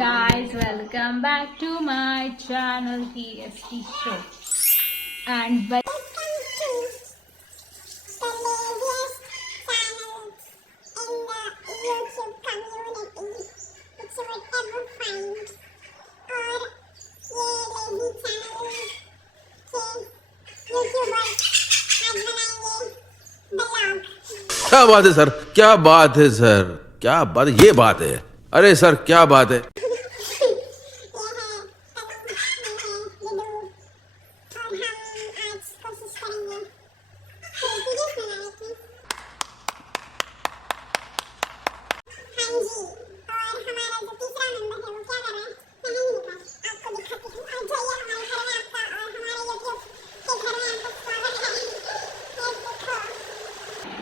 Guys, welcome back to my channel TST Show. And by क्या बात है sir, क्या बात है सर, क्या बात है, ये बात है। अरे सर क्या बात है।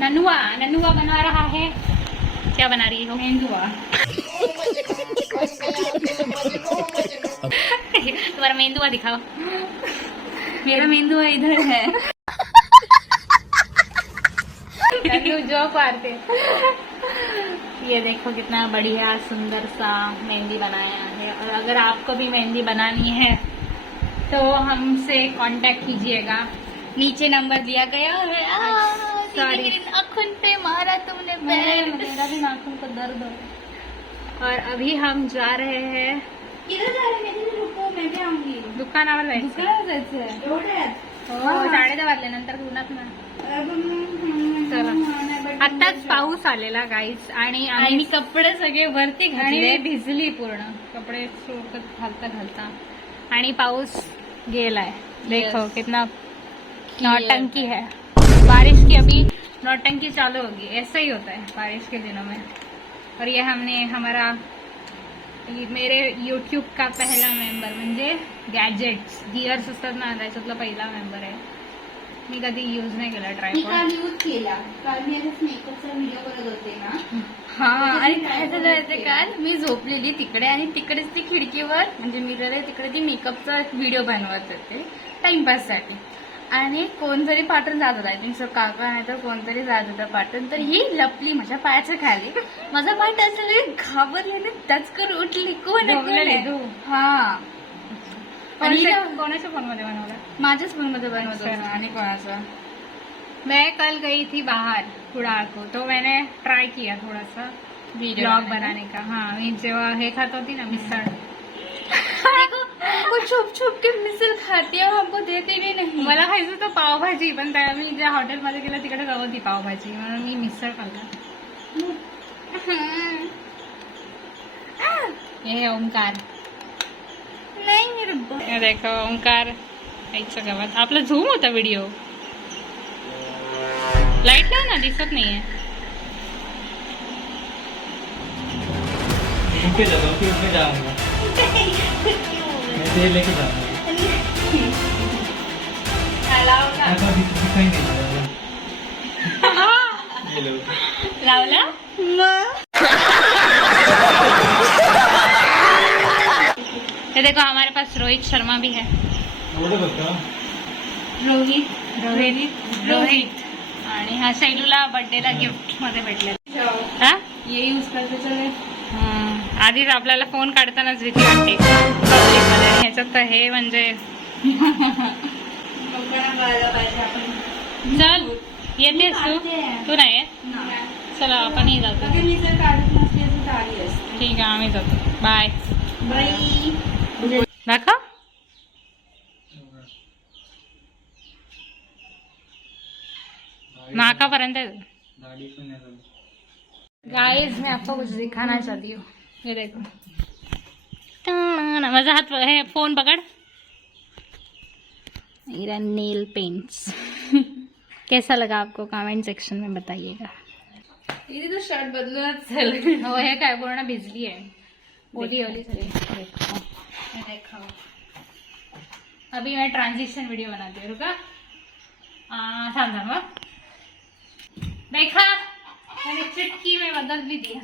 ननुआ ननुआ बना रहा है। क्या बना रही हो? मेंदुआ। तुम्हारा मेंदुआ दिखाओ। मेरा मेंदुआ इधर है। नन्नू जो पारते। ये देखो कितना बढ़िया सुंदर सा मेहंदी बनाया है। और अगर आपको भी मेहंदी बनानी है तो हमसे कांटेक्ट कीजिएगा। नीचे नंबर दिया गया है। सॉरी, नाखून पे मारा तुमने। मेरा भी नाखून को दर्द हो। और अभी हम जा रहे हैं। किधर जा रहे हैं? रुको, मैं भी आऊंगी. दुकानावर जायचं. दुकानावर जायचंय. एवढ्यात? हो, 10:30 वाजले नंतर उन्हात ना. चला, आताच पाऊस आलेला गाईस आणि कपडे सगळे वरती घातले. भिजली पूर्ण कपडे सोबत घालता आणि पाऊस गेलाय. देखो कितना नौटंकी है. बारिश की अभी नौटंकी चालू होगी. ऐसा ही होता है बारिश के दिनों में. और ये मेरे YouTube का पहला मेंबर म्हणजे गॅजेट्स गिअर्स असतात ना, त्याच्यातला पहिला मेंबर आहे. मी कधी यूज नाही केला मी ट्रायपॉड. काल यूज केला. काल मी मेकअपचा व्हिडिओ करत होते ना. हा, आणि काय झालं ते काल मी झोपलेली तिकडे आणि तिकडेच ती खिडकीवर म्हणजे मिरर आहे तिकडे ती मेकअपचा व्हिडिओ बनवत होते टाइमपास साठी. आणि कोणतरी पाठवून जात होता. आय थिंक सो काका नाही तर कोणतरी जात होता पाठवून. तर ही लपली माझ्या पायाच्या खाली. माझा पाय टाचले, घाबरले आणि टचकर उठली. कोण आहे? हा. कोणाच्या फोन मध्ये बनवला? माझ्याच फोन मध्ये बनवत होता. आणि कोणाचा? मैं कल गई थी बाहर कुड़ार को, तो मैंने ट्राई किया थोड़ा सा ब्लॉग बनाने का. हाँ, मैं जेव्हा हे खात होती ना मिसळ, देखो वो छुप छुप के मिसल खाती है और हमको देते भी नहीं. मला खायचं होतं पावभाजी, पण त्या मी ज्या हॉटेलमध्ये गेलं तिकडे नव्हती पावभाजी, म्हणून मी मिसळ खाल्ला. हे ओंकार नाही मेरे हे देखो ओंकार आईचं गावात. आपला झूम होता व्हिडिओ. लाईट लाव ना, दिसत नाहीये. मैं जाऊंगा. मैं लेके जाऊंगा. ऐसा दिखाई नहीं दे रहा. लावला. ये देखो हमारे पास रोहित शर्मा भी है. रोहित आणि हा शैलूला बर्थडेला गिफ्ट मध्ये भेटले. हा, ये यूज करते चले. आधीच आपल्याला फोन काढतानाच भीती वाटते पब्लिक मध्ये. आणि ह्याच्यात तर हे म्हणजे लोकांना कळायला पाहिजे आपण. चल येतेस तू नाही येत? चला आपणही जातो. अगं मी जर काढत नसली तर काढली असते. ठीक आहे, आम्ही जातो. बाय बाई. दाखव. नाकापर्यंत. गाइस मैं आपको कुछ दिखाना चाहती हूँ. ये देखो माझा हाथ है. फोन पकड़. मेरा नेल पेंट्स. कैसा लगा आपको कमेंट सेक्शन में बताइएगा. इथे तो शर्ट बदलूनच झालं. हो, हे काय पूर्ण भिजली आहे. ओली ओली सगळी. देखो अभी मैं ट्रांजिशन वीडियो बनाती हूँ. रुका. थांब. देखा, मैंने चुटकी में बदल भी दिया.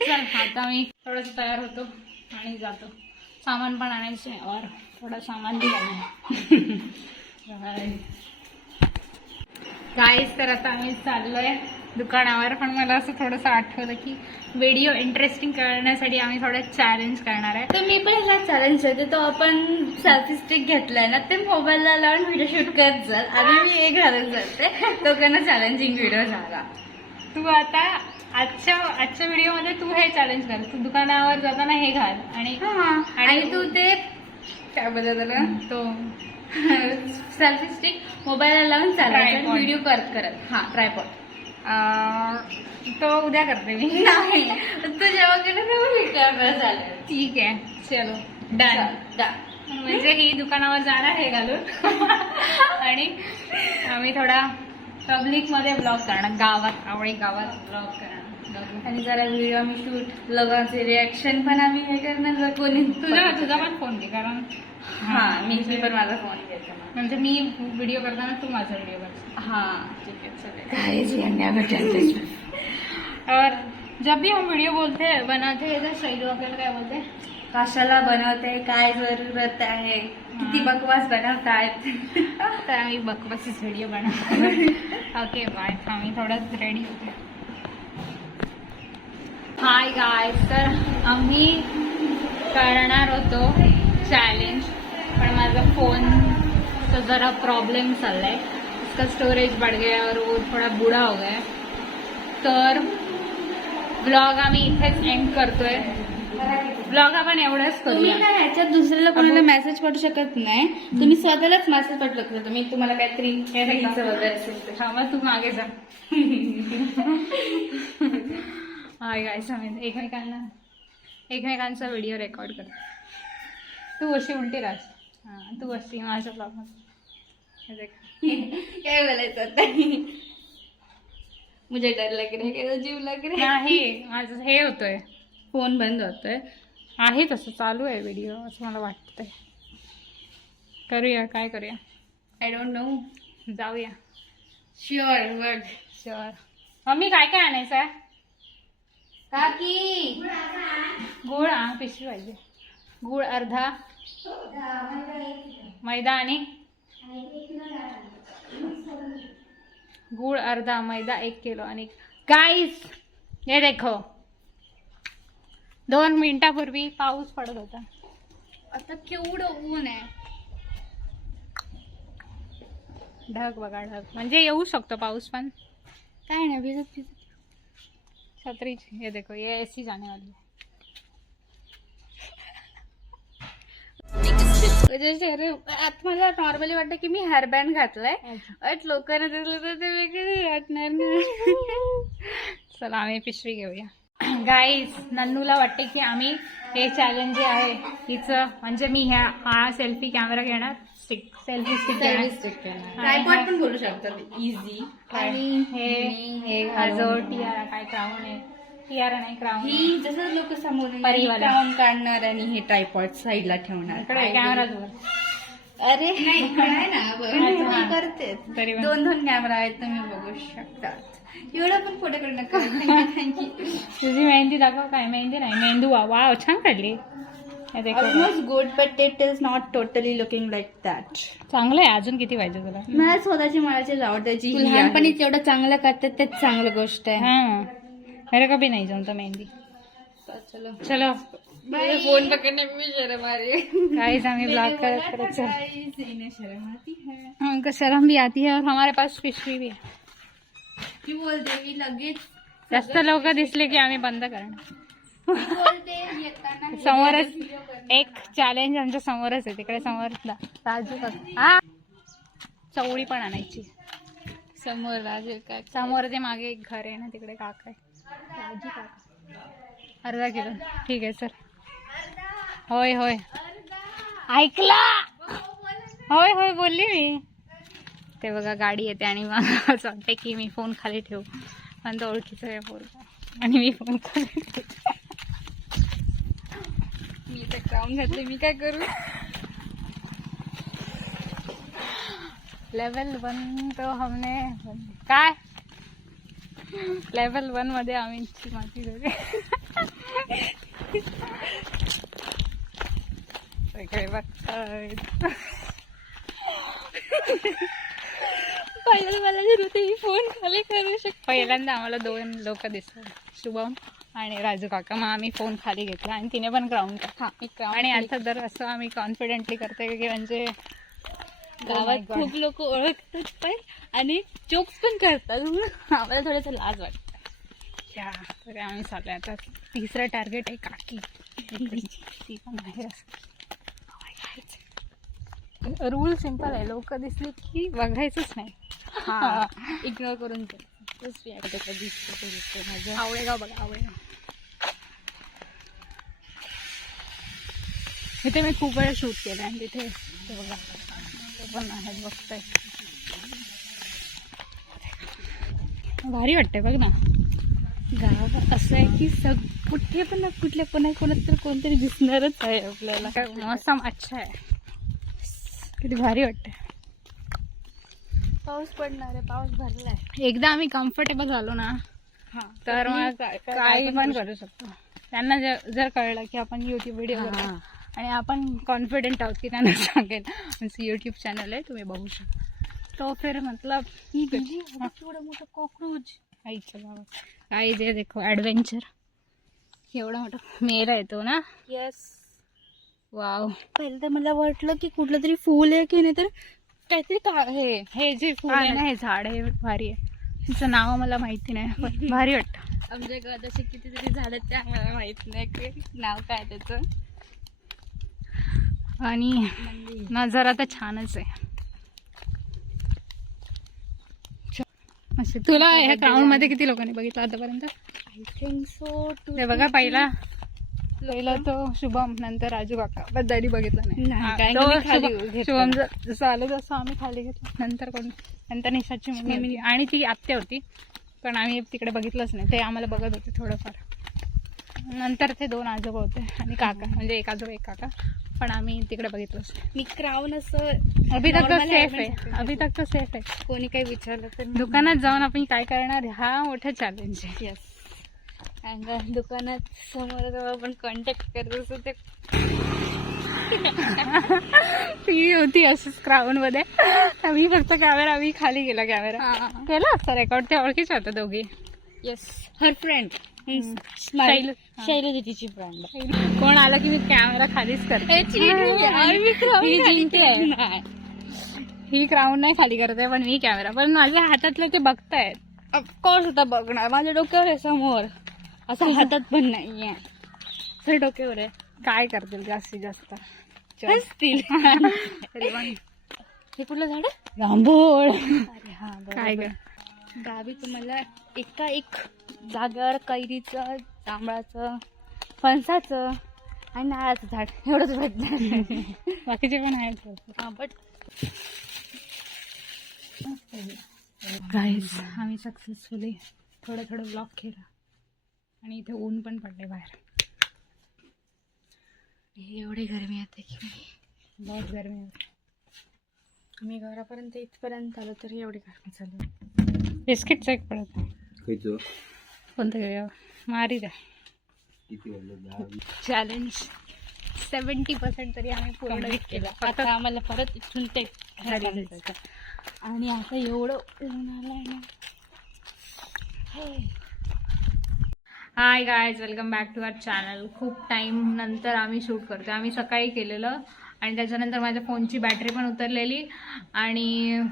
चल आता मी थोडंसं तयार होतो आणि जातो. सामान पण आणायचं आहे और थोडा सामान भी लाना है. गाइस तर आता आम्ही चाललोय दुकानावर. पण मला असं थोडंसं आठवलं की व्हिडिओ इंटरेस्टिंग करण्यासाठी आम्ही थोडं चॅलेंज करणार आहे. तर मी पण ह्याला चॅलेंज करते. तो आपण सेल्फी स्टिक घेतलाय ना, ते मोबाईलला लावून व्हिडिओ शूट करत जाल आणि मी एक घालत जाते. तो करणं चॅलेंजिंग व्हिडिओ झाला. तू आता आजच्या व्हिडिओमध्ये तू हे चॅलेंज कर. तू दुकानावर जाताना हे घाल आणि तू ते काय बोलत त्याला, तो सेल्फी स्टिक मोबाईलला लावून चालायचं Tripod. व्हिडिओ करत. हा, ट्रायपॉड. तो उद्या करते मी. नाही, तू जेव्हा केलं तेव्हा मी करणं चालेल. ठीक आहे, चलो डन. म्हणजे ही दुकानावर जाणार हे घालून आणि आम्ही थोडा पब्लिक मध्ये ब्लॉग करणार, गावात आवडी गावात ब्लॉग करणार. आणि जरा व्हिडिओ आम्ही शूट, लोकांचे रिॲक्शन पण आम्ही हे करणार. जर कोणी तुझा पण फोन घे, कारण हा, मी पण माझा फोन घ्यायचा. म्हणजे मी व्हिडिओ करताना तू माझा व्हिडिओ कर. हा, ठीक है, चलेगा. और जब भी हम वीडियो बनाते हैं तो सही वगैरह क्या बोलते हैं, कशाला बनवते, काय जरूरत आहे, किती बकवास बनवतायत. तर आम्ही बकवासीच व्हिडिओ बनवतो. Okay bye. आम्ही थोडंच रेडी होते. हाय गाय, तर आम्ही करणार होतो चॅलेंज, पण माझा फोनचा जरा प्रॉब्लेम चाललाय. इसका स्टोरेज बढ़ गया और वो थोड़ा बूढ़ा हो गया. तर ब्लॉग आम्ही इथेच एंड करतोय. ब्लॉग आपण एवढंच तुम्ही करूया. ना ह्याच्यात दुसऱ्याला कोणाला मेसेज पाठवू शकत नाही. तुम्ही स्वतःलाच मेसेज पाठवू शकता. तुम्ही तुम्हाला काहीतरी फ्रीचं वगैरे असेल तर. हा, मग तू मागे जा. हाय गाईस, आम्ही एकमेकांचा व्हिडिओ रेकॉर्ड करतो. तू अशी उलटी राहस. हा, तू अशी माझ्या ब्लॉगमध्ये. काय बोलायचं आता. मुझे डर लग रहा है, काय जीव लग रहा है. नाही, माझं हे होतोय, फोन बंद होतोय. आहे तसं चालू आहे व्हिडिओ असं मला वाटतंय. करूया, काय करूया, आय डोंट नो. जाऊया. Sure word. शुअर. मम्मी काय काय आणायचं आहे? काकी गुळ. पिशवी पाहिजे. गुळ अर्धा, मैदा आणि गुळ अर्धा, मैदा 1 किलो. आणि गाईस हे देखो, 2 मिनिटापूर्वी पाऊस पडत होता. आता केवढं ऊन आहे. ढग बघा, ढग म्हणजे येऊ शकतो पाऊस, पण काय नाही, भिजत छत्री. ये देखो, ये ऐसी जाने वाली है. आता मला नॉर्मली वाटतं की मी हेअरबँड घातलाय. बट लोकांना दिसलं तर ते वेगळे वाटणार ना. चला आम्ही पिशवी घेऊया. गाईज, नन्नूला वाटते की आम्ही हे चॅलेंज जे आहे हिचं, म्हणजे मी हा सेल्फी कॅमेरा घेणार, सेल्फी स्टिक घेणार. ट्रायपॉड पण बोलू शकतात इझी. आणि हे जो टियारा, काय क्राऊन आहे, टियारा नाही क्राऊन, ही जसं लोक समोर परिवार काढणार आणि हे ट्रायपॉड साईडला ठेवणार. कॅमेरा जोर. अरे नाही, आहे ना, मी करते. तरी पण. 2 कॅमेरा आहेत, तुम्ही बघू शकता. एवढा पण फोटो काढणं. तुझी मेहंदी दाखव. काय मेहंदी नाही, मेंदू. वाव, छान काढली. हे देखो. Almost good, but it is not totally looking like that. चांगलं आहे. अजून किती पाहिजे तुला? मला स्वतःची मनाची आवडताची. लहानपणी तेवढं चांगलं करतात तेच चांगलं गोष्ट आहे. हाँ, मेरे को भी नहीं जमता मेहंदी. चलो चलो फोन पकड़ने में भी शर्म आ रही है. गाइस, हमें ब्लॉग कर शर्म आती है. हमको शर्म भी आती है और हमारे पास पिशवी भी है. मी बोलते, मी लगेच जास्त लोक दिसले की आम्ही बंद करणार. बोलते येताना समोरच एक चॅलेंज आमच्या समोरच आहे. तिकडे समोर राजू काका. हा, चवळी पण आणायची. समोर राजू का समोर ते मागे एक घर आहे ना, तिकडे काका आहे, राजू काका. अर्धा किलो. ठीक आहे सर. होय होय, ऐकला. होय होय बोलली मी. ते बघा गाडी येते आणि मला असं वाटते की मी फोन खाली ठेवू, पण तो ओळखीचं आहे पोरगा आणि मी फोन खाली ठेवू. मी तर क्राऊन घातले, मी काय करू. लेवल 1 तो हमने काय लेवल 1 मध्ये आम्ही माती दोघे. सगळे बघतायत. पहिल्यांदा मला जर होते मी फोन खाली करू शकते. पहिल्यांदा आम्हाला 2 लोक दिसतात, शुभम आणि राजू काका. मग आम्ही फोन खाली घेतला आणि तिने पण ग्राउंड हा मी आणि आता जर असं आम्ही कॉन्फिडेंटली करतोय की म्हणजे गावात खूप लोक ओळखतात पण आणि जोक्स पण करतात म्हणून आम्हाला थोडंसं लाज वाटतं. या तर आम्ही चालू आता 3रं टार्गेट आहे काकी. ती पण आहे. रूल सिंपल आहे, लोक दिसली की बघायचंच नाही. हा इग्नोर करून कधी माझं आवळेगाव बघा, आवळेगाव. इथे मी खूप वेळा शूट केलं आणि तिथे ते बघा ते पण आहेत, बघताय. भारी वाटतंय बघ ना. गावात असं आहे की कुठे पण ना कुठल्या पण कोणात तर कोणतरी दिसणारच आहे आपल्याला. मौसम अच्छा आहे, किती भारी वाटतंय. पाऊस पडणार आहे, पाऊस भरलाय. एकदा आम्ही कम्फर्टेबल झालो ना तर मग काही पण करू शकतो. त्यांना जर कळलं की आपण युट्यूब व्हिडिओ करतो आणि आपण कॉन्फिडेंट आहोत की त्यांना सांगेल म्हणजे युट्यूब चॅनल आहे, तुम्ही बघू शकता. तो फिर मतलब एवढं मोठं कॉकरोच आईच्या गावात काही जे देखो ॲडव्हेंचर. एवढा मोठा मेरा येतो ना. येस. वाव. पहिलं तर मला वाटलं की कुठलं तरी फूल आहे की नाही तर काहीतरी हे जे फुल आहे ना, हे झाड हे भारी आहे. तिचं नाव मला माहिती नाही पण भारी वाटतं. आमच्या गावात असे कितीतरी झाड आहेत ते आम्हाला माहित नाही की नाव काय त्याचं. आणि नजारा तर छानच आहे. तुला ह्या ग्राउंड मध्ये किती लोकांनी बघितलं आतापर्यंत? आय थिंक सो ते बघा, पहिला तो शुभम, नंतर राजू काका, पण त्यांनी बघितलं नाही, नाही. कारण तो की मी खाली शुभम घेतलं. जसं आलं तसं आम्ही खाली घेतलं. नंतर निशाची मम्मी होती आणि ती आत्या होती, पण आम्ही तिकडे बघितलंच नाही. ते आम्हाला बघत होते थोडंफार. नंतर ते 2 आजोबा होते आणि काका, म्हणजे एक आजोबा एक काका, पण आम्ही तिकडे बघितलंच नाही. मी क्राऊन असं अभी तक तर normal सेफ आहे, आहे, अभी तक तर सेफ आहे. कोणी काही विचारलं तर दुकानात जाऊन आपण काय करणार हा मोठा चॅलेंज आहे. येस. आणि दुकानात समोर जेव्हा आपण कॉन्टॅक्ट करत असतो ते ती होती असंच क्राऊड मध्ये. मी फक्त कॅमेरा, मी खाली गेला कॅमेरा, केला असता रेकॉर्ड. ते ओळखीचे होते दोघी. Yes. Her friend Shailu. Shailu दीदीची फ्रेंड. कोण आलं की मी कॅमेरा खालीच करते. ही क्राऊड नाही खाली करते पण मी कॅमेरा, पण माझ्या हातातलं ते बघतायत. ऑफकोर्स होता बघणार. माझ्या डोक्यावर आहे समोर, असं हातात पण नाहीये, सर डोक्यावर आहे. काय करतील जास्तीत जास्त हसतील. हे कुठलं झाड आहे? रांभोळ. अरे हा काय ग. गावी तुम्हाला एका एक जागेवर कैरीचं, जांभळाचं, फणसाचं आणि नारळाचं झाड एवढंच भेटणार. बाकीचे पण आहेत. हा बट गाईज आम्ही सक्सेसफुली थोडं ब्लॉग केला आणि इथे ऊन पण पडले बाहेर. एवढी गरमी येते की बहुत गरमी होती. मी घरापर्यंत इथपर्यंत आलो तरी एवढी गरमी झाली. बिस्किट चेक पडत कोणतं घेऊया, मारी द्या. चॅलेंज 70% तरी आम्ही पूर्ण केला. आता आम्हाला परत इथून ते घरी जायचं. आणि आता एवढं ऊन आलंय ना. Hi guys, welcome back to our channel. खूप टाईम नंतर आम्ही शूट करतो. आम्ही सकाळी केलेलं आणि त्याच्यानंतर माझ्या फोनची बॅटरी पण उतरलेली आणि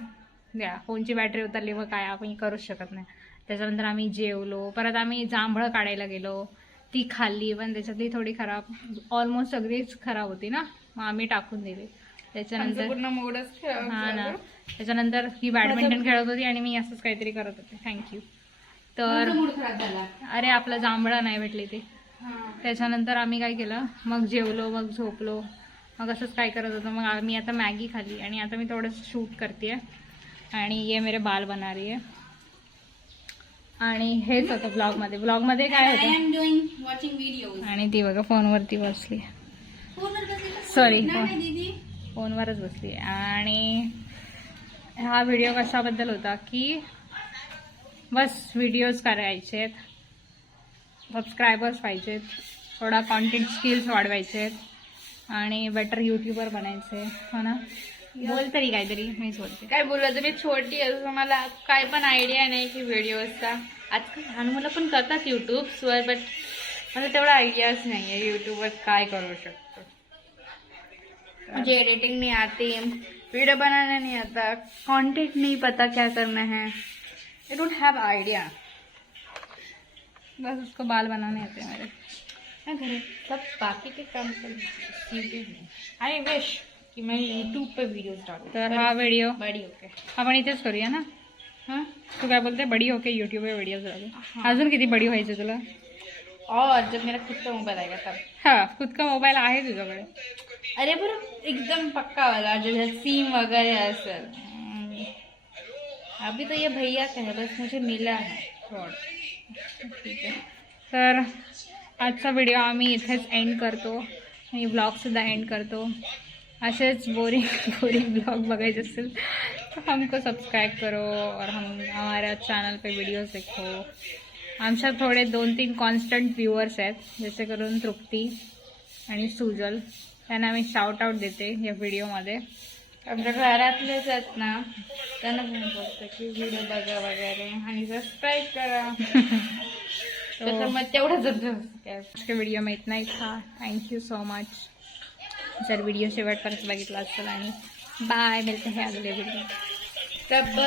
फोनची बॅटरी उतरली मग काय आपण करूच शकत नाही. त्याच्यानंतर आम्ही जेवलो, परत आम्ही जांभळं काढायला गेलो, ती खाल्ली पण त्याच्यातली थोडी खराब, ऑलमोस्ट सगळीच खराब होती ना, मग आम्ही टाकून दिली. त्याच्यानंतर हा ना, त्याच्यानंतर ही बॅडमिंटन खेळत होती आणि मी असंच काहीतरी करत होते. थँक्यू. तर अरे आपलं जांभळं नाही भेटली ती. त्याच्यानंतर आम्ही काय केलं, मग जेवलो, मग झोपलो, मग असंच काय करत होतो. मग आम्ही आता मॅगी खाल्ली आणि आता मी थोडंसं शूट करते आणि ये मेरे बाल बना रही है. आणि हेच होतं ब्लॉगमध्ये काय होतं. आणि ती बघा फोनवरती बसली, सॉरी फोनवरच बसली. आणि हा व्हिडिओ कशाबद्दल होता की बस व्हिडिओज करायचे आहेत, सबस्क्रायबर्स पाहिजेत, थोडा कॉन्टेंट स्किल्स वाढवायचे आहेत आणि बेटर यूट्यूबर बनायचे, हो ना. बोल तरी काहीतरी मीच बोलते. काय बोलायचं, मी छोटी असं मला काय पण आयडिया नाही की व्हिडिओजचा. आजकाल लहान मुलं पण करतात युट्यूबवर, बट मला तेवढा आयडियाच नाही आहे युट्यूबवर काय करू शकतो. मुझे एडिटिंग नहीं आती, वीडियो बनाना नहीं आता, कंटेंट नहीं पता क्या करना है, आई डोंट हैव आइडिया. बस उसको बाल बनाने आते हैं मेरे. मैं घर सब बाकी के काम कर यूट्यूब में. आई विश की मैं यूट्यूब पे वीडियोज डालूं. तर हा व्हिडिओ बड़ी होके आपण इथेच करूया ना. हाँ तू काय बोलते, बडी होके यूट्यूब पे व्हिडिओ डालू. हाँ. अजून किती बडी व्हायचं तुला. और जब मेरा खुद का मोबाइल आएगा तब. हा, खुद का मोबाईल आहे तुझ्याकडे. अरे बरं एकदम पक्का वाला जो है सिम वगैरह असेल. अभी तो ये भैया का है, बस मुझे मिला है फ्रॉड. ठीक आहे. तर आजचा व्हिडिओ आम्ही इथेच एंड करतो आणि ब्लॉगसुद्धा एंड करतो. असेच बोरिंग ब्लॉग बघायचे असेल तो हमको सब्सक्राइब करो और हम हमारा चॅनल पे व्हिडिओज देखो. आमच्या थोडे 2-3 कॉन्स्टंट व्ह्युअर्स आहेत, जसे करून तृप्ती आणि सुजल. त्यांना मी शाउट आउट देते या व्हिडिओमध्ये. आमच्या घरातलेच आहेत ना, त्यांना पण बोलतो की व्हिडिओ बघा वगैरे आणि सबस्क्राईब करा. तर मग तेवढंच आज के वीडियो में इतना ही था. थैंक यू सो मच जर व्हिडिओ शेवटपर्यंत बघितला असेल. आणि बाय, मिळते हे अगले व्हिडिओ. तब